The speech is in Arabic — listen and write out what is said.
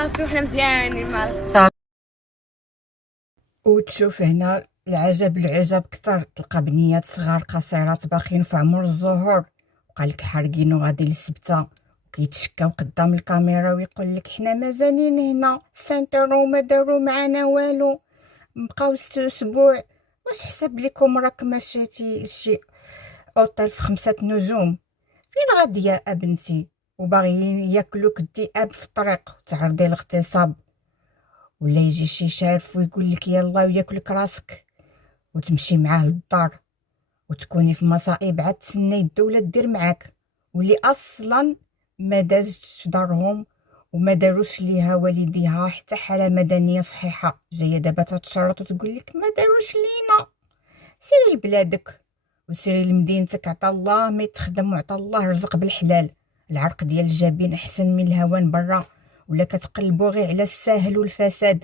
صافي وحنا مزيانين مع صافي. وتشوف هنا العجب كتر، تلقى بنيات صغار قصيرات باقيين في عمر الزهور وقالك حارقين وغادي للسبته وكيتشكاو قدام الكاميرا ويقول لك حنا مازالين هنا سنترو ما داروا معنا والو، بقاو 6 اسبوع. واش حسب لكم راك مشيتي شي اوتيل في 5 نجوم؟ فين غادي يا ابنتي؟ وباغيين ياكلوك الذئاب في الطريق وتعرضي الاغتصاب، ولا يجي شي شارف ويقول لك يلا وياكلك راسك وتمشي معاه للدار وتكوني في مصائب عاد تسناي الدوله دير معاك، واللي اصلا ما دازتش في دارهم وما داروش ليها والديها حتى حاله مدنيه صحيحه، جايه دابا تتشرط وتقول لك ما داروش لينا. سيري لبلادك وسيري لمدينتك، عطا الله ما يتخدم وعطا الله رزق بالحلال. العرق ديال الجبين احسن من الهوان برا، ولا كتقلبوا غير على الساهل والفساد.